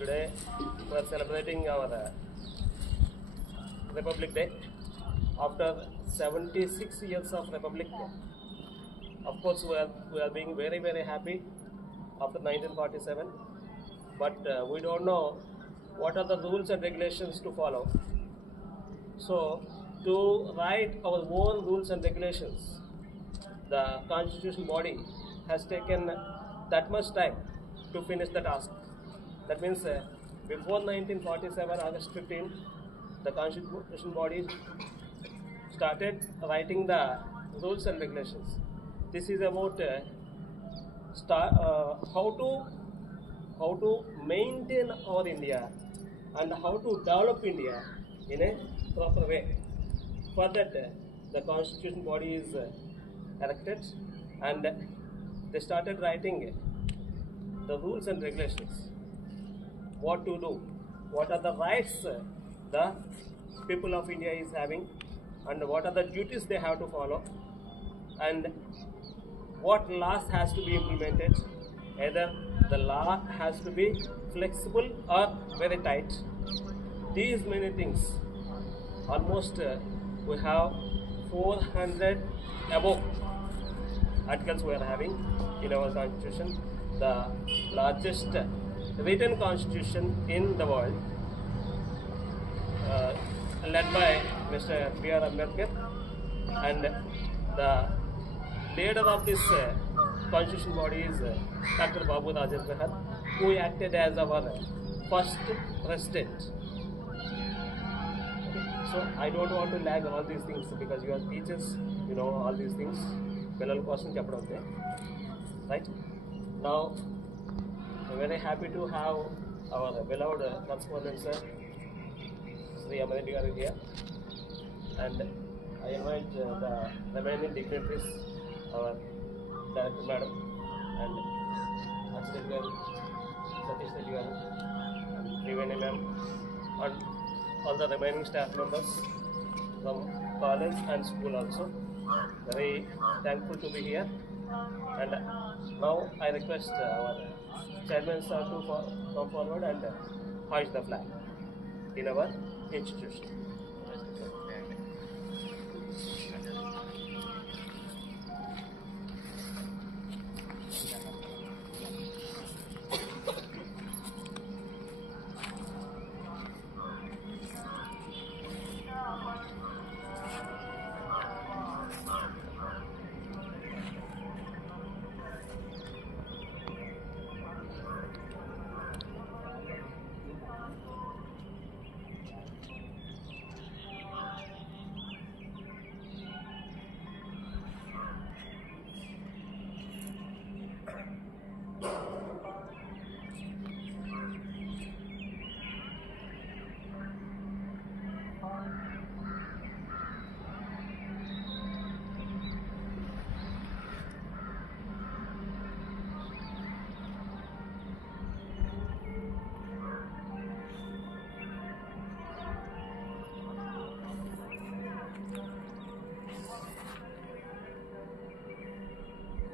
Today we are celebrating our Republic Day after 76 years of Republic Day. Of course, we are being very happy after 1947, but we don't know what are the rules and regulations to follow. So, to write our own rules and regulations, the constitution body has taken that much time to finish the task. That means before 1947, August 15, the constitution body started writing the rules and regulations. This is about how to maintain our India and how to develop India in a proper way. For that, the constitution body is erected and they started writing the rules and regulations. What to do, what are the rights the people of India is having, and what are the duties they have to follow, and what laws has to be implemented. Either the law has to be flexible or very tight. These many things, almost we have 400 above articles we are having in our constitution, the largest written constitution in the world, led by Mr. B.R. Ambedkar, and the leader of this constitution body is Dr. Babu Rajendra Prasad, who acted as our first president. So I don't want to lag all these things because you are teachers, you know all these things. Pillal kosam cheppadu ante. Right? Now, I'm very happy to have our beloved correspondent sir, Sri Amanreddy garu here, and I invite the remaining dignitaries, our director madam, and Achyut garu, Satish Reddy garu, and Triveni ma'am, and all the remaining staff members from college and school also. Very thankful to be here, and now I request our chairman sir to come forward and hoist the flag in our institution.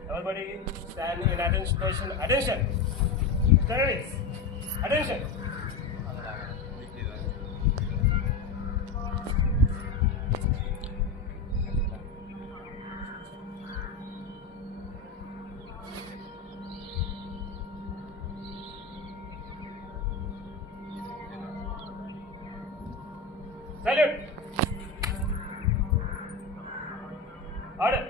Everybody stand in attention position. Attention! Studies! Attention! Salute! Order!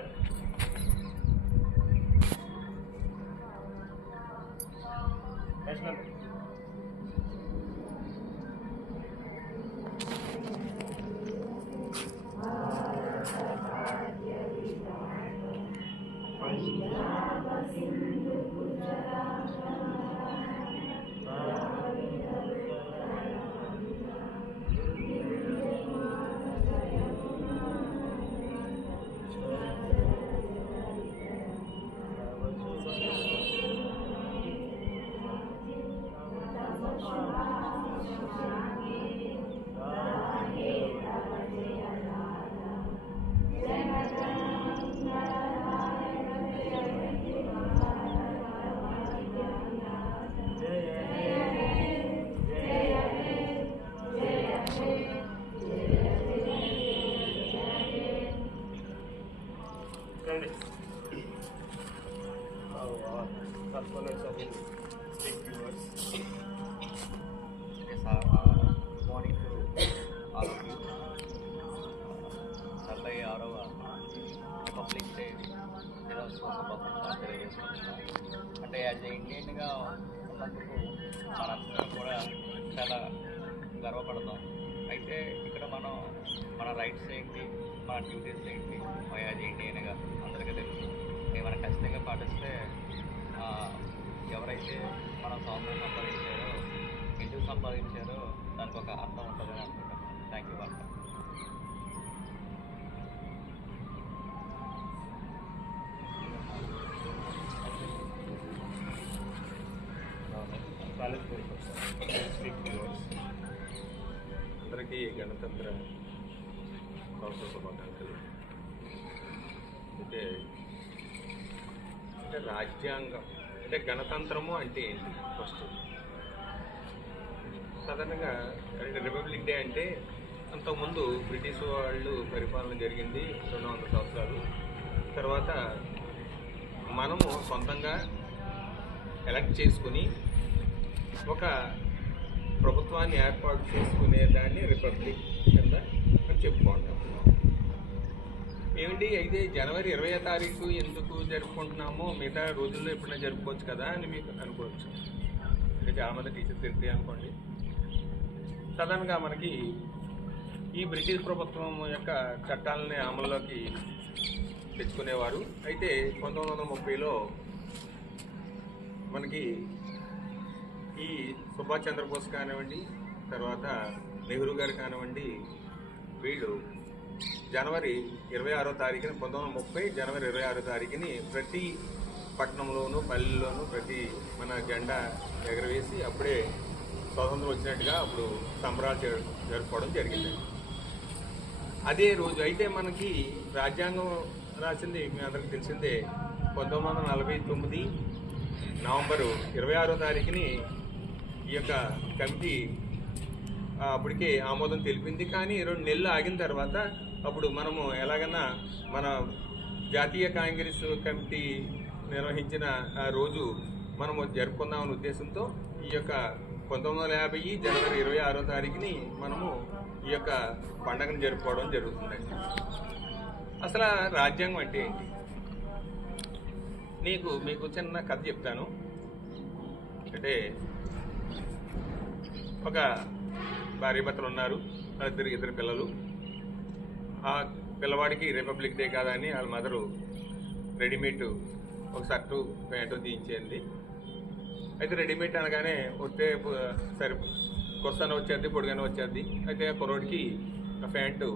National. మనందరం కూడా చాలా గర్వపడతాం. అయితే ఇక్కడ మనం మన rights ఏంటి, మన duties ఏంటి, యాజ్ ఇండియన్గా అందరికీ తెలుసు. ఇవి మనం ఖచ్చితంగా పాటిస్తే ఎవరైతే మన స్వాతంత్రం సంపాదించారో, ఎందుకు సంపాదించారో దానికి ఒక అర్థం ఉంటుందని అనుకుంటాం. Thank you. వెల్కమ్. అందరికీ గణతంత్ర సంవత్సర శుభాకాంక్షలు. అంటే అంటే రాజ్యాంగం అంటే గణతంత్రము అంటే ఏంటి? ఫస్ట్ సాధారణంగా అంటే రిపబ్లిక్ డే అంటే అంతకుముందు బ్రిటిష్ వాళ్ళు పరిపాలన జరిగింది 200 సంవత్సరాలు. తర్వాత మనము సొంతంగా ఎలక్ట్ చేసుకుని ఒక ప్రభుత్వాన్ని ఏర్పాటు చేసుకునే దాన్ని రిపబ్లిక్ కింద అని చెప్పుకుంటాం. ఏమిటి అయితే జనవరి 20వ తారీఖు ఎందుకు జరుపుకుంటున్నామో మిగతా రోజుల్లో ఎప్పుడైనా జరుపుకోవచ్చు కదా అని మీకు అనుకోవచ్చు. అంటే చాలామంది టీచర్స్ తెలిసి అనుకోండి. సాధారణంగా మనకి ఈ బ్రిటిష్ ప్రభుత్వం యొక్క చట్టాలని అమల్లోకి తెచ్చుకునేవారు. అయితే 1930లో మనకి ఈ సుభాష్ చంద్రబోస్ కానివ్వండి, తర్వాత నెహ్రూ గారు కానివ్వండి, వీళ్ళు జనవరి 26వ తారీఖున 1930 జనవరి 26వ తారీఖుని ప్రతి పట్టణంలోనూ పల్లెల్లోనూ ప్రతి మన జెండా ఎగరవేసి అప్పుడే స్వాతంత్రం వచ్చినట్టుగా అప్పుడు సంబరాలు జరుపుకోవడం జరిగింది. అదే రోజు అయితే మనకి రాజ్యాంగం రాసింది మీ అందరికీ తెలిసిందే 1949 నవంబరు 26వ తారీఖుని ఈ యొక్క కమిటీ అప్పటికే ఆమోదం తెలిపింది. కానీ 2 నెలలు ఆగిన తర్వాత అప్పుడు మనము ఎలాగన్నా మన జాతీయ కాంగ్రెస్ కమిటీ నిర్వహించిన ఆ రోజు మనము జరుపుకుందామనే ఉద్దేశంతో ఈ యొక్క 1950 జనవరి 26వ తారీఖుని మనము ఈ యొక్క పండుగను జరుపుకోవడం జరుగుతుందండి. అసలు రాజ్యాంగం అంటే ఏంటి? మీకు చిన్న కథ చెప్తాను. అంటే ఒక భార్యాభర్తలు ఉన్నారు, ఇద్దరు పిల్లలు. ఆ పిల్లవాడికి రిపబ్లిక్ డే కాదని వాళ్ళ మదరు రెడీమేడ్ ఒక షర్టు ప్యాంటు తీయించేయండి. అయితే రెడీమేడ్ అనగానే వస్తే సరే కొస్తాను వచ్చేది, పొడుగానే వచ్చేది. అయితే ఆ కుర్రోడికి ఆ ప్యాంటు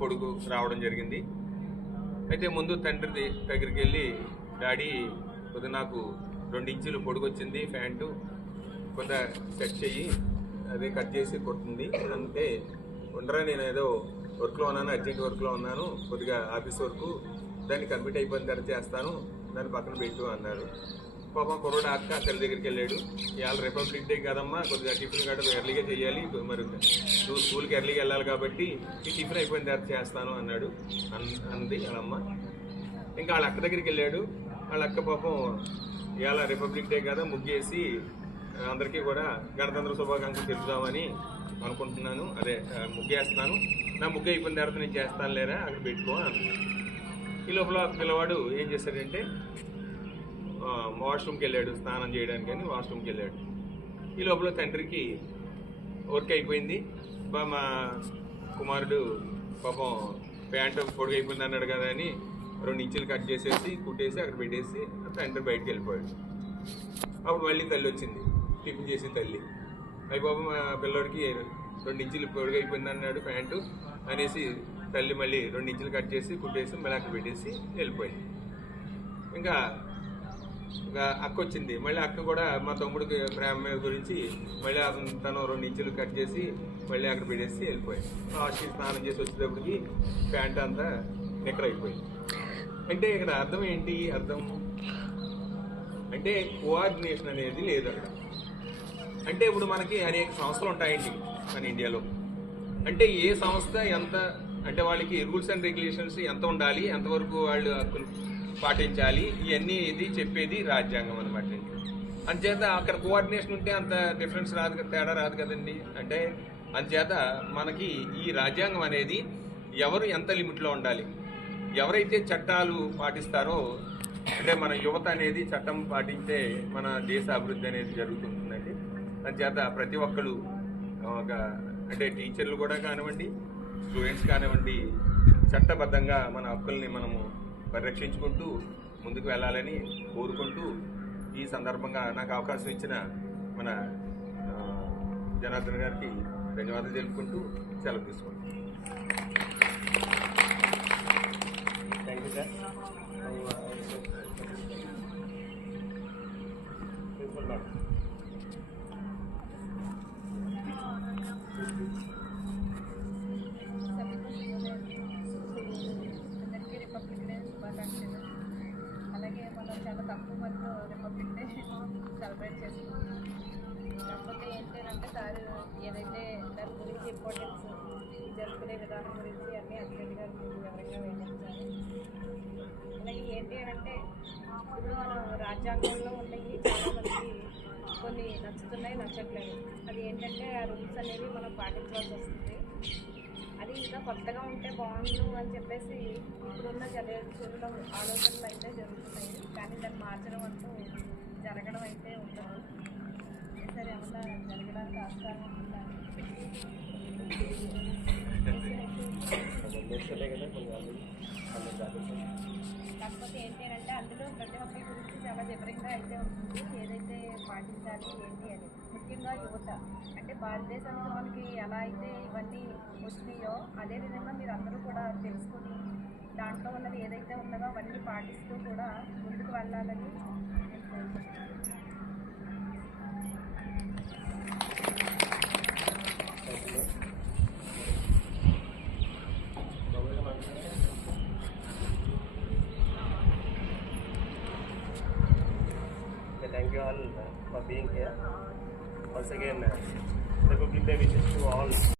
పొడుగు రావడం జరిగింది. అయితే ముందు తండ్రి దగ్గరికి వెళ్ళి, డాడీ కొద్దిగా నాకు 2 ఇంచులు పొడుగు వచ్చింది ప్యాంటు, కొద్దిగా కట్ చెయ్యి, అదే కట్ చేసి కొడుతుంది అంటే, ఉండరా నేను ఏదో వర్క్లో ఉన్నాను, అర్జెంట్ వర్క్లో ఉన్నాను, కొద్దిగా ఆఫీస్ వర్క్, దాన్ని కంప్లీట్ అయిపోయిన తర్వాత చేస్తాను, దాన్ని పక్కన పెట్టు అన్నారు. పాపం కుర్రోడు అక్క తల్లి దగ్గరికి వెళ్ళాడు. ఇవాళ రిపబ్లిక్ డే కదమ్మా, కొద్దిగా టిఫిన్ గట్రా ఎర్లీగా చేయాలి, మరి నువ్వు స్కూల్కి ఎర్లీగా వెళ్ళాలి కాబట్టి ఈ టిఫిన్ అయిపోయిన తర్వాత చేస్తాను అన్నాడు అంది వాళ్ళమ్మ. ఇంకా వాళ్ళ అక్క దగ్గరికి వెళ్ళాడు. వాళ్ళ అక్క పాపం ఇవాళ రిపబ్లిక్ డే కదా, ముగ్గేసి అందరికీ కూడా గణతంత్ర శుభాకాంక్షలు తెలుపుదామని అనుకుంటున్నాను, అదే ముగ్గేస్తున్నాను, నా ముగ్గు అయిపోయిన తర్వాత నేను చేస్తాను లేరా, అక్కడ పెట్టుకో అన్నాను. ఈ లోపల పిల్లవాడు ఏం చేశాడంటే వాష్రూమ్కి వెళ్ళాడు, స్నానం చేయడానికి అని వాష్రూమ్కి వెళ్ళాడు. ఈ లోపల తండ్రికి వర్క్ అయిపోయింది. మా కుమారుడు పాపం ప్యాంటు పొడుగు అయిపోయింది అన్నాడు కదా అని 2 ఇంచులు కట్ చేసేసి కుట్టేసి అక్కడ పెట్టేసి తండ్రి బయటకు వెళ్ళిపోయాడు. అప్పుడు మళ్ళీ తల్లి వచ్చింది, టిఫిన్ చేసి తల్లి. అవి పాపం మా పిల్లోడికి 2 ఇంచులు పొడుగు అయిపోయింది అన్నాడు ప్యాంటు అనేసి తల్లి మళ్ళీ 2 ఇంచులు కట్ చేసి కుట్టేసి మళ్ళీ అక్కడ పెట్టేసి వెళ్ళిపోయింది. ఇంకా అక్క వచ్చింది. మళ్ళీ అక్క కూడా మా తమ్ముడికి ప్రేమ గురించి మళ్ళీ తను 2 ఇంచులు కట్ చేసి మళ్ళీ అక్కడ పెట్టేసి వెళ్ళిపోయింది. లాస్ట్ స్నానం చేసి వచ్చేటప్పటికి ప్యాంట్ అంతా నిక్కర్ అయిపోయింది. అంటే ఇక్కడ అర్థం ఏంటి? అర్థం అంటే కోఆర్డినేషన్ అనేది లేదు అక్కడ. అంటే ఇప్పుడు మనకి అనేక సంస్థలు ఉంటాయండి మన ఇండియాలో. అంటే ఏ సంస్థ ఎంత, అంటే వాళ్ళకి రూల్స్ అండ్ రెగ్యులేషన్స్ ఎంత ఉండాలి, ఎంతవరకు వాళ్ళు హక్కులు పాటించాలి, ఇవన్నీ ఇది చెప్పేది రాజ్యాంగం అనమాట. అంచేత అక్కడ కోఆర్డినేషన్ ఉంటే అంత డిఫరెన్స్ రాదు, తేడా రాదు కదండి. అంటే అంచేత మనకి ఈ రాజ్యాంగం అనేది ఎవరు ఎంత లిమిట్లో ఉండాలి, ఎవరైతే చట్టాలు పాటిస్తారో అంటే మన యువత అనేది చట్టం పాటించే మన దేశ అభివృద్ధి అనేది జరుగుతుందండి. అందుచేత ప్రతి ఒక్కరు ఒక అంటే టీచర్లు కూడా కానివ్వండి, స్టూడెంట్స్ కానివ్వండి, చట్టబద్ధంగా మన హక్కుల్ని మనము పరిరక్షించుకుంటూ ముందుకు వెళ్ళాలని కోరుకుంటూ ఈ సందర్భంగా నాకు అవకాశం ఇచ్చిన మన జనార్దన్ గారికి ధన్యవాదాలు తెలుపుకుంటూ సెలవు తీసుకుంటాం. Thank you sir. అందరికీ రిపబ్లిక్ డే శుభాకాంక్షలు. అలాగే మనం చాలా తక్కువ మందిలో రిపబ్లిక్ డే సెలబ్రేట్ చేసుకుంటాం. కాకపోతే ఏంటంటే సార్ ఏదైతే దాని గురించి ఇంపార్టెన్స్ జరుపుకునే విధానం గురించి అన్నీ అత్యంత గారు వివరంగా వివరించారు. అలాగే ఏంటి అంటే ఇప్పుడు మనం రాజ్యాంగంలో ఉన్నవి చాలామందికి కొన్ని నచ్చుతున్నాయి, నచ్చట్లేదు. అది ఏంటంటే ఆ రూల్స్ అనేవి మనం పాటించాల్సి వస్తుంది. అది ఇంకా కొత్తగా ఉంటే బాగుండు అని చెప్పేసి ఇప్పుడున్న జనరేషన్లో ఆలోచనలు అయితే జరుగుతున్నాయి. కానీ దాన్ని మార్చడం అంటూ జరగడం అయితే ఉండదు. సరే ఏమన్నా జరగడానికి ఆస్కారం ఉంటుందా? కాకపోతే ఏంటి అంటే అందులో ప్రతి ఒక్కరి గురించి చాలా వివరంగా అయితే ఉంటుంది. ఏదైతే పాటించాలి ఏంటి అని, ముఖ్యంగా యువత అంటే భారతదేశానికి మనకి ఎలా అయితే ఇవన్నీ వచ్చినాయో అదేవిధంగా మీరు అందరూ కూడా తెలుసుకుని దాంట్లో ఉన్నది ఏదైతే ఉన్నదో అవన్నీ పాటిస్తూ కూడా ముందుకు వెళ్ళాలని నేను కోరుకుంటున్నాను. Thank you all for being here. Once again, Republic Day wishes to all.